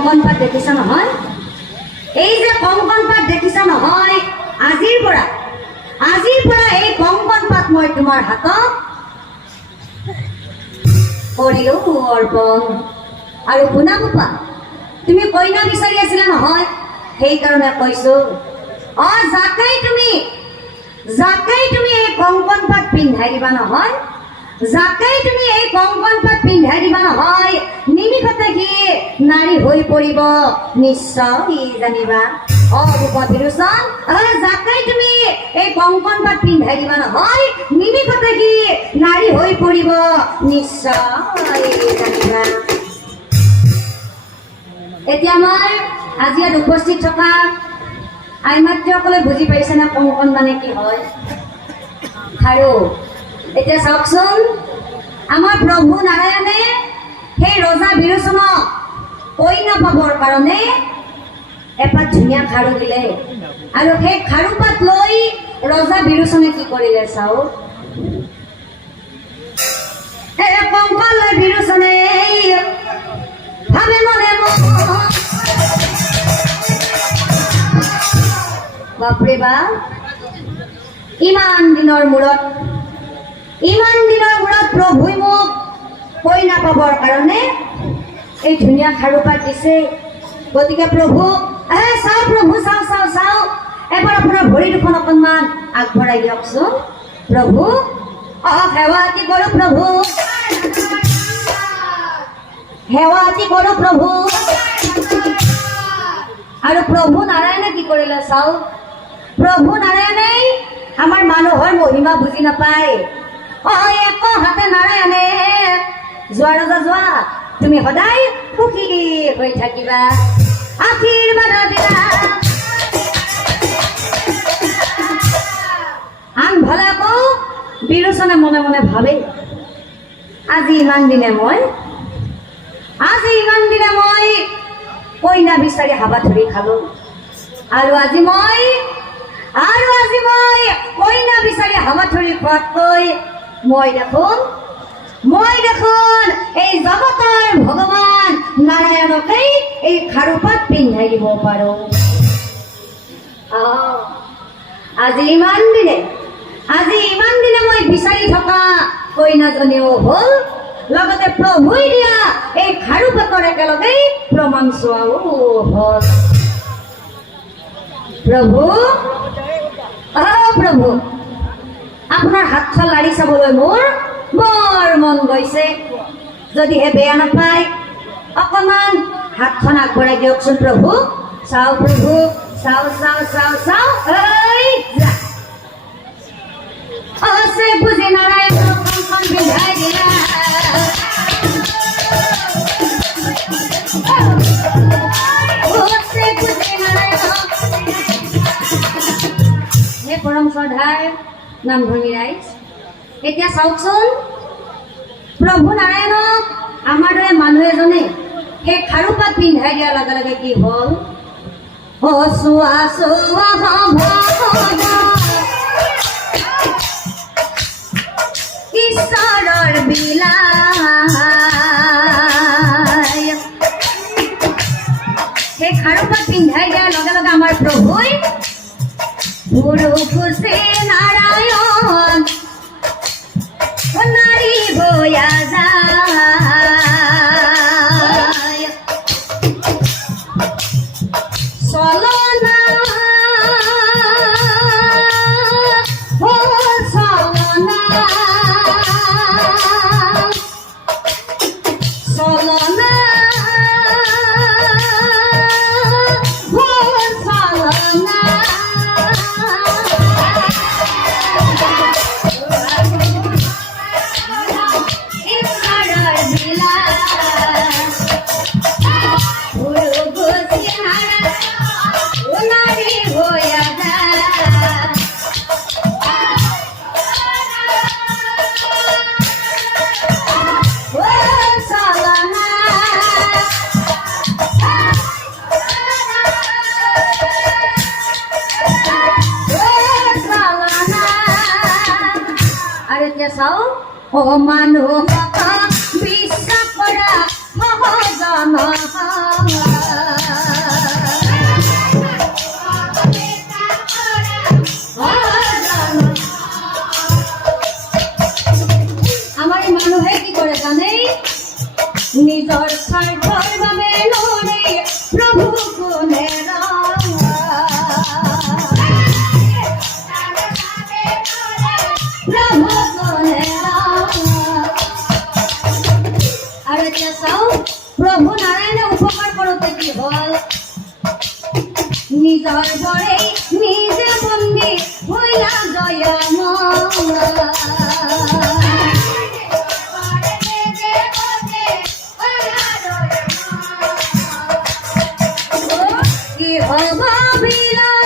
কংকন পাত দেখিছা নহয়, এই যে কংকন পাত দেখিছা নহয়, আজিৰ পৰা এই কংকন পাত মই তোমাৰ হাতত কৰিলো অৰ্পণ। আৰু শুনা গোপা, তুমি কইনা বিচাৰি আছিলা নহয়, সেইকাৰণে কৈছো যাকেই তুমি এই কংকন পাত পিন্ধাই দিবা নহয়, যাকেই তুমি এই কংকন পাত পিন্ধাই দিবা নহয়, নিমিষতে সি নাৰী হৈ পৰিব নিশ্চয় জানিবা। গোপা বিৰোচন, যাকেই তুমি এই কংকন পাত পিন্ধাই দিবা নহয়, নিমিষতে সি নাৰী হৈ পৰিব নিশ্চয় জানিবা। এতিয়া মই আজি ইয়াত উপস্থিত থকা আই মাতৃসকলে বুজি পাইছে না কংকন মানে কি হয়? আৰু এতিয়া চাওকচোন, আমাৰ প্ৰভু নাৰায়ণে সেই ৰজা বিৰোচনক কইনা পাবৰ কাৰণে এপাত ধুনীয়া খাৰু দিলে। আৰু সেই খাৰু পাত লৈ ৰজা বিৰোচনে কি কৰিলে চাও। কংকন লৈ বিৰোচনে ভাবে মনে বাপৰে বাপ, ইমান দিনৰ মূৰত প্ৰভুই মোক কইনা পাবৰ কাৰণে এই ধুনীয়া খাৰু পাত দিছে। গতিকে প্ৰভু চাও, প্ৰভু চাও, এবাৰ আপোনাৰ ভৰি দুখন অকণমান আগবঢ়াই দিয়কচোন প্ৰভু। সেৱাতি কৰো প্ৰভু, সেৱাতি কৰো প্ৰভু। আৰু প্ৰভু নাৰায়ণে কি কৰিলে চাও, প্ৰভু নাৰায়ণে আমাৰ মানুহৰ মহিমা বুজি নাপায়। এক হাতে নাৰায়ণে যোৱা ৰজা যোৱা, তুমি সদায় সুখী হৈ থাকিবা, আশীৰ্বাদ দিবা। আন ভালে আকৌ বিৰোচনে মনে মনে ভাবে, আজি ইমান দিনে মই কইনা বিচাৰি হাবা ধৰি খালো, আৰু আজি মই কইনা বিচাৰি হাবা ধৰি খোৱাতকৈ মই দেখোন এই জগতৰ ভগৱান নাৰায়ণকেই এই খাৰু পাত পিন্ধাই দিব পাৰো। আজি ইমান দিনে মই বিচাৰি থকা কইনাজনীও হ'ল, লগতে প্ৰভুই দিয়া এই খাৰু পাতৰ একেলগে প্ৰমাণ চোৱাও হ'ল। প্ৰভু আপোনাৰ হাতখন লাৰি চাবলৈ মোৰ বৰ মন গৈছে, যদিহে বেয়া নাপায় অকণমান হাতখন আগবঢ়াই দিয়কচোন প্ৰভু। চাও প্ৰভু, চাও বুজি নাৰায়ণ কংকন পিন্ধাই দিলা। হে পৰম শ্ৰদ্ধাৰ নামভঙী ৰাইজ, এতিয়া চাওকচোন, প্ৰভু নাৰায়ণক আমাৰ দৰে মানুহ এজনে সেই খাৰু পাত পিন্ধাই দিয়াৰ লগে লগে কি হ'ল, ঈশ্বৰৰ বিলাই। সেই খাৰু পাত পিন্ধাই দিয়াৰ লগে লগে আমাৰ প্ৰভুই গুৰু খুশি নাৰায়ণ নাৰী বয়া যায়। চলনা চাও মানুহ বিশ্বাস কৰা সহজ নহয়। নিজৰ দৰে নিজে বন্দী হইলা দয়াময় কি হব বিলা